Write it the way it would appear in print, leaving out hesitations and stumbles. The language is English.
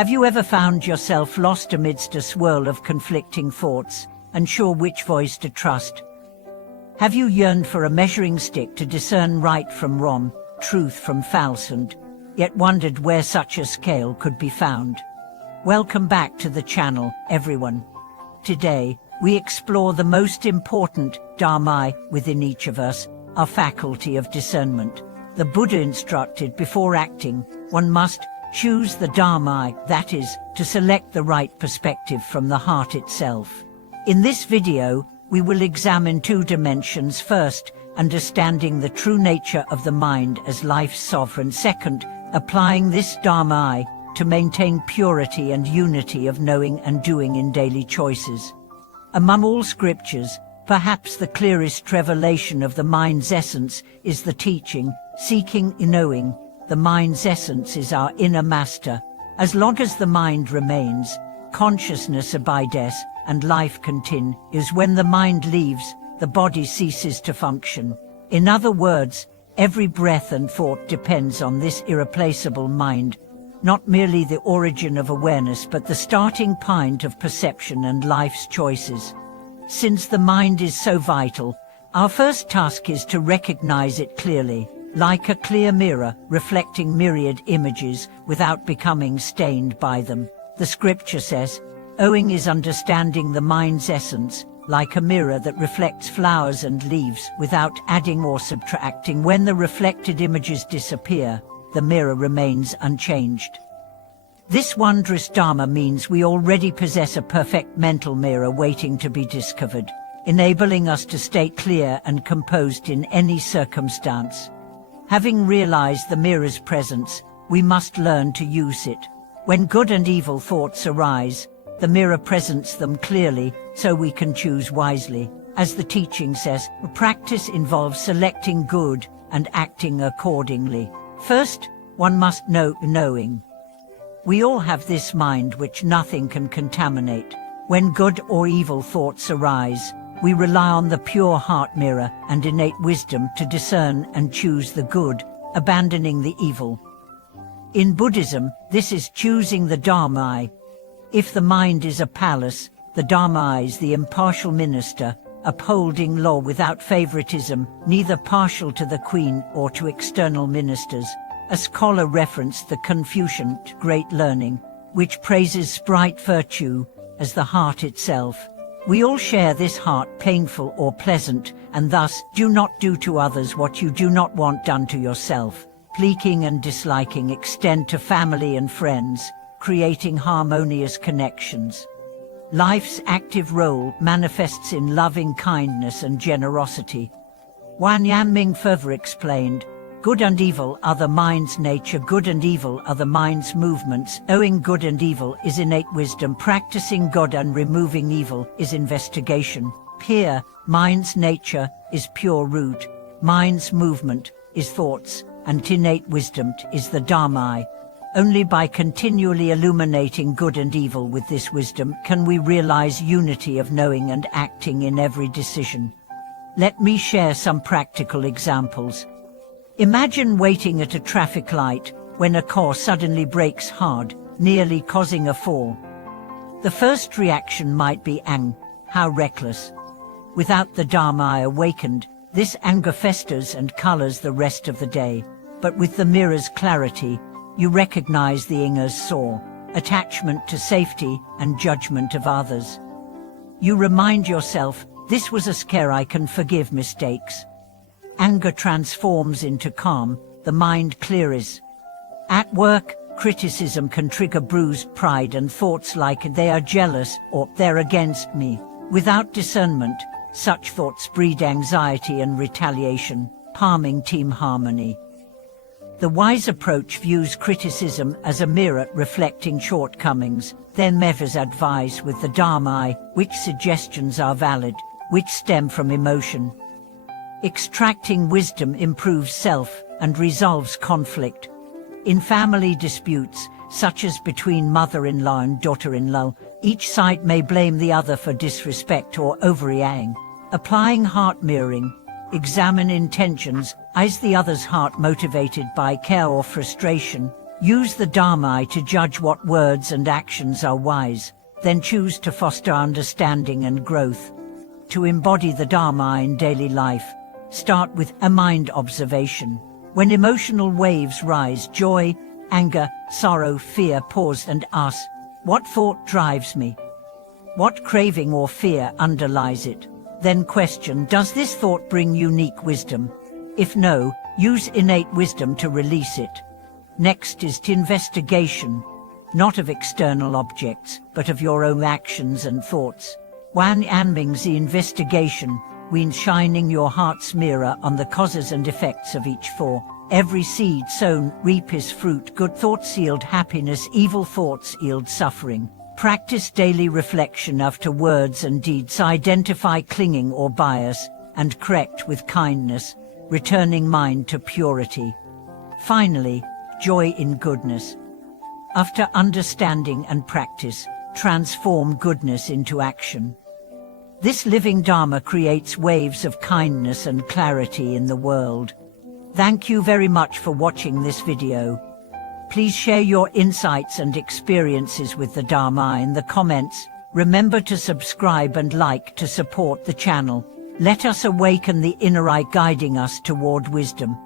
Have you ever found yourself lost amidst a swirl of conflicting thoughts, unsure which voice to trust? Have you yearned for a measuring stick to discern right from wrong, truth from falsehood, yet wondered where such a scale could be found? Welcome back to the channel, everyone. Today, we explore the most important Dharma within each of us, our faculty of discernment. The Buddha instructed before acting, one must choose the Dharma, that is, to select the right perspective from the heart itself. In this video, we will examine two dimensions. First, understanding the true nature of the mind as life's sovereign. Second, applying this Dharma to maintain purity and unity of knowing and doing in daily choices. Among all scriptures, perhaps the clearest revelation of the mind's essence is the teaching, seeking in knowing. The mind's essence is our inner master. As long as the mind remains, consciousness abides, and life continues. When the mind leaves, the body ceases to function. In other words, every breath and thought depends on this irreplaceable mind, not merely the origin of awareness but the starting point of perception and life's choices. Since the mind is so vital, our first task is to recognize it clearly, like a clear mirror reflecting myriad images without becoming stained by them. The scripture says, "Owing is understanding the mind's essence, like a mirror that reflects flowers and leaves without adding or subtracting. When the reflected images disappear, the mirror remains unchanged." This wondrous Dharma means we already possess a perfect mental mirror waiting to be discovered, enabling us to stay clear and composed in any circumstance. Having realized the mirror's presence, we must learn to use it. When good and evil thoughts arise, the mirror presents them clearly so we can choose wisely. As the teaching says, practice involves selecting good and acting accordingly. First, one must know knowing. We all have this mind which nothing can contaminate. When good or evil thoughts arise, we rely on the pure heart mirror and innate wisdom to discern and choose the good, abandoning the evil. In Buddhism, this is choosing the Dharma. If the mind is a palace, the Dharma is the impartial minister, upholding law without favoritism, neither partial to the queen or to external ministers. A scholar referenced the Confucian great learning, which praises sprite virtue as the heart itself. We all share this heart, painful or pleasant, and thus do not do to others what you do not want done to yourself. Liking and disliking extend to family and friends, creating harmonious connections. Life's active role manifests in loving kindness and generosity. Wan Yanming further explained, "Good and evil are the mind's nature. Good and evil are the mind's movements. Owing good and evil is innate wisdom. Practicing good and removing evil is investigation. Here, mind's nature is pure root. Mind's movement is thoughts, and innate wisdom is the Dharma." Only by continually illuminating good and evil with this wisdom can we realize unity of knowing and acting in every decision. Let me share some practical examples. Imagine waiting at a traffic light when a car suddenly brakes hard, nearly causing a fall. The first reaction might be anger. How reckless. Without the Dharma awakened, this anger festers and colors the rest of the day. But with the mirror's clarity, you recognize the anger's soul, attachment to safety and judgment of others. You remind yourself, this was a scare, I can forgive mistakes. Anger transforms into calm, the mind clears. At work, criticism can trigger bruised pride and thoughts like they are jealous or they're against me. Without discernment, such thoughts breed anxiety and retaliation, harming team harmony. The wise approach views criticism as a mirror reflecting shortcomings, then measures advice with the Dharma, which suggestions are valid, which stem from emotion. Extracting wisdom improves self and resolves conflict. In family disputes, such as between mother-in-law and daughter-in-law, each side may blame the other for disrespect or overreacting. Applying heart mirroring, examine intentions. Is the other's heart motivated by care or frustration? Use the Dharma to judge what words and actions are wise, then choose to foster understanding and growth. To embody the Dharma in daily life, start with a mind observation. When emotional waves rise, joy, anger, sorrow, fear, pause and ask, what thought drives me? What craving or fear underlies it? Then question, does this thought bring unique wisdom? If no, use innate wisdom to release it. Next is investigation, not of external objects, but of your own actions and thoughts. When anbings the investigation, when shining your heart's mirror on the causes and effects of each for every seed sown, reap his fruit. Good thoughts yield happiness, evil thoughts yield suffering. Practice daily reflection after words and deeds. Identify clinging or bias, and correct with kindness, returning mind to purity. Finally, joy in goodness. After understanding and practice, transform goodness into action. This living Dharma creates waves of kindness and clarity in the world. Thank you very much for watching this video. Please share your insights and experiences with the Dharma in the comments. Remember to subscribe and like to support the channel. Let us awaken the inner eye guiding us toward wisdom.